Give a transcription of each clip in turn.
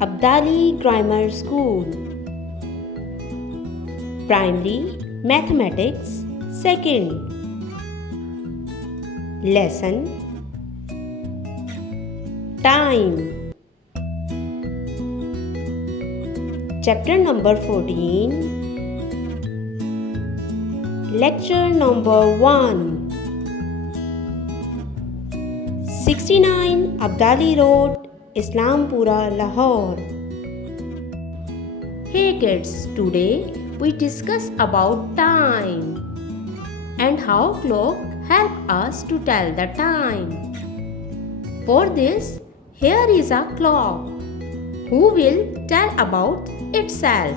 Abdali Grammar School. Primary Mathematics 2nd. Lesson Time. Chapter number 14. Lecture number 1. 69 Abdali Road, Islampura, Lahore. Hey kids, today we discuss about time and how clock help us to tell the time. For this, here is a clock who will tell about itself.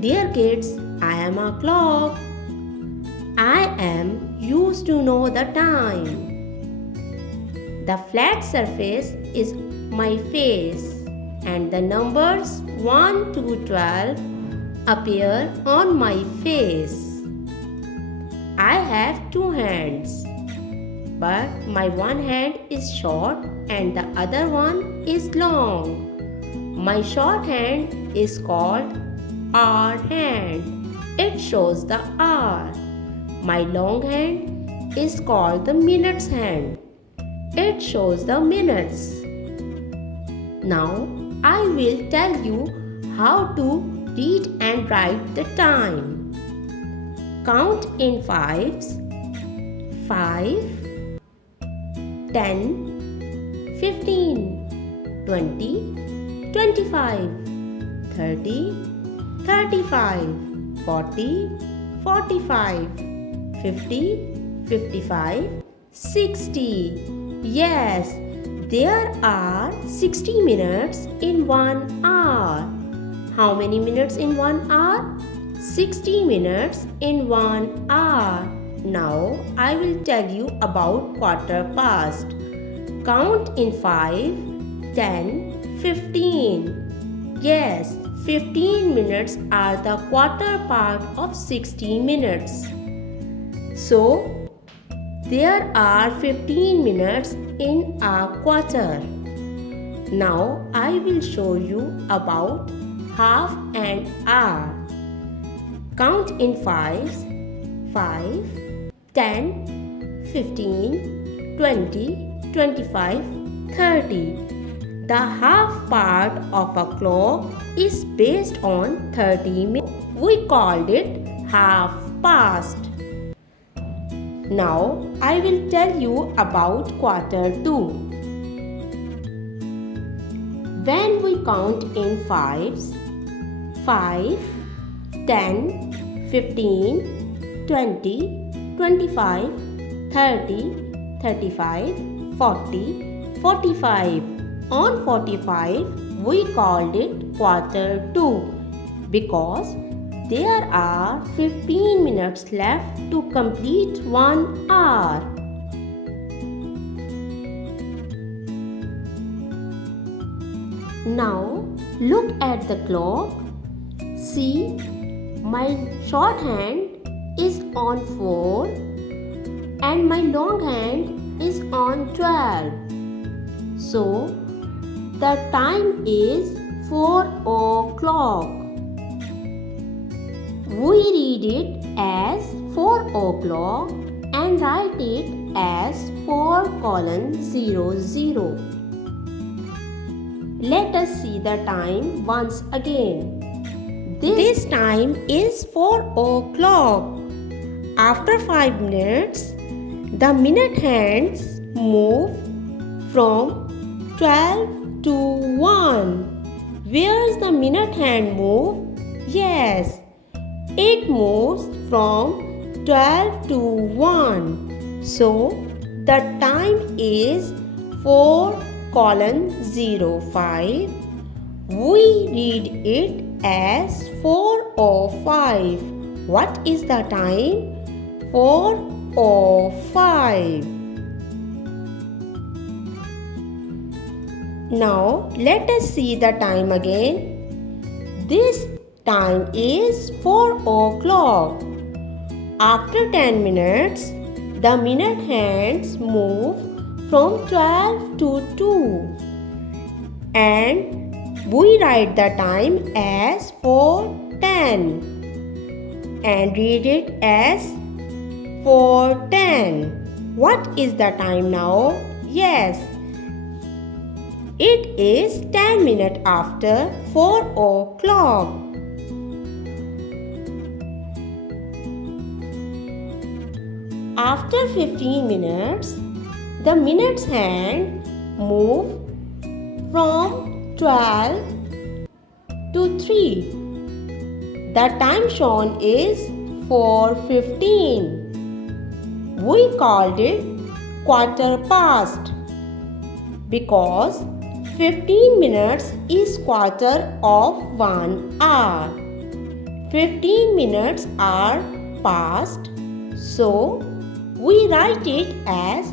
Dear kids, I am a clock. I am used to know the time. The flat surface is my face and the numbers 1 to 12 appear on my face. I have 2 hands, but my one hand is short and the other one is long. My short hand is called hour hand. It shows the hour. My long hand is called the minutes hand. It shows the minutes. Now I will tell you how to read and write the time. Count in fives. 5, 10, 15, 20, 25, 30, 35, 40, 45, 50, 55, 60. Yes, there are 60 minutes in 1 hour. How many minutes in 1 hour? 60 minutes in 1 hour. Now I will tell you about quarter past. Count in 5, 10, 15. Yes, 15 minutes are the quarter part of 60 minutes. So, there are 15 minutes in a quarter. Now I will show you about half and hour. Count in fives. 5, 10, 15, 20, 25, 30. The half part of a clock is based on 30 minutes. We called it half past. Now I will tell you about quarter 2. When we count in fives, 5, 10, 15, 20, 25, 30, 35, 40, 45. On 45, we called it quarter 2 because there are 15 minutes left to complete 1 hour. Now look at the clock. See, my short hand is on 4 and my long hand is on 12. So the time is 4 o'clock. We read it as 4 o'clock and write it as 4:00. Let us see the time once again. This time is 4 o'clock. After 5 minutes, the minute hands move from 12 to 1. Where is the minute hand move? Yes, it moves from 12 to 1. So, the time is 4:05. We read it as 4:05. What is the time? 4:05. Now, let us see the time again. This time is 4 o'clock. After 10 minutes, the minute hands move from 12 to 2. and we write the time as 4:10 and read it as 4:10. What is the time now? Yes, it is 10 minutes after 4 o'clock. After 15 minutes, the minutes hand move from 12 to 3. The time shown is 4:15. We called it quarter past because 15 minutes is quarter of 1 hour. 15 minutes are past, so we write it as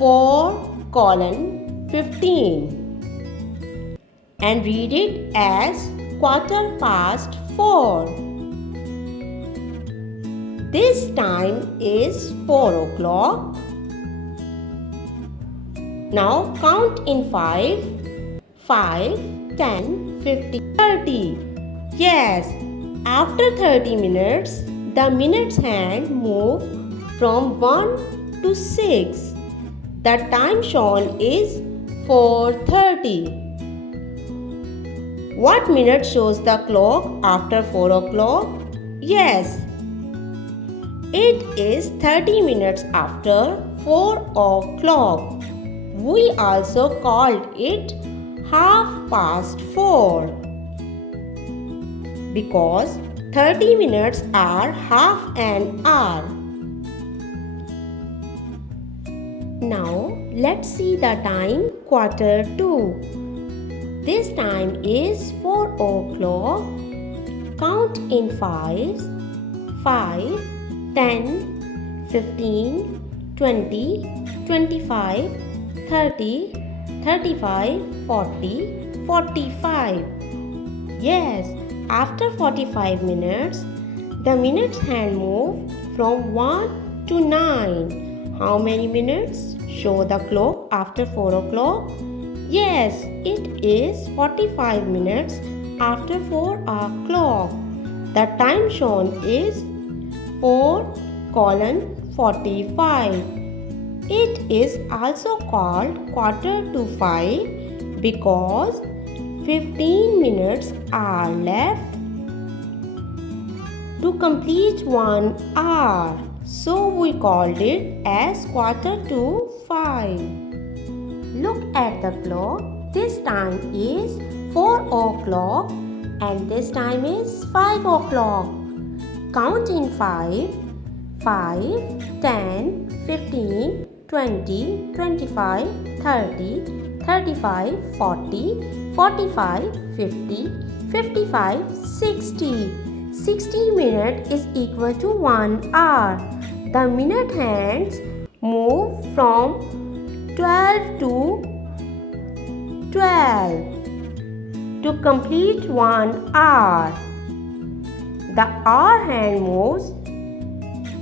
4:15 and read it as quarter past 4. This time is 4 o'clock. Now count in 5. 5, 10, 15, 30. Yes, after 30 minutes, the minutes hand move from 1 to 6. The time shown is 4:30. What minute shows the clock after 4 o'clock? Yes, it is 30 minutes after 4 o'clock. We also called it 4:30 because 30 minutes are half an hour. Now let's see the time quarter to. This time is 4 o'clock. Count in 5s. 5, 10, 15, 20, 25, 30, 35, 40, 45. Yes, after 45 minutes, the minutes hand move from 1 to 9. How many minutes show the clock after 4 o'clock? Yes, it is 45 minutes after 4 o'clock. The time shown is 4:45. It is also called quarter to 5 because 15 minutes are left to complete 1 hour. So we called it as quarter to 5. Look at the clock. This time is 4 o'clock and this time is 5 o'clock. Count in 5. 5, 10, 15, 20, 25, 30, 35, 40, 45, 50, 55, 60. 60 minutes is equal to 1 hour. The minute hands move from 12 to 12 to complete 1 hour. The hour hand moves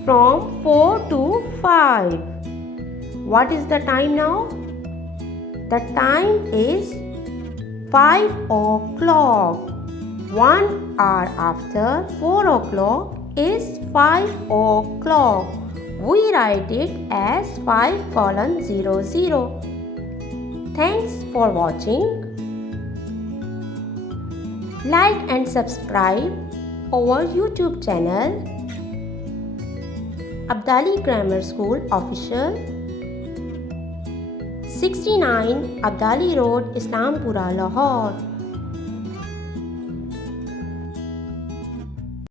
from 4 to 5. What is the time now? The time is 5 o'clock. 1 hour after 4 o'clock is 5 o'clock. We write it as 5:00. Thanks for watching. Like and subscribe our YouTube channel Abdali Grammar School Official, 69 Abdali Road, Islampura, Lahore.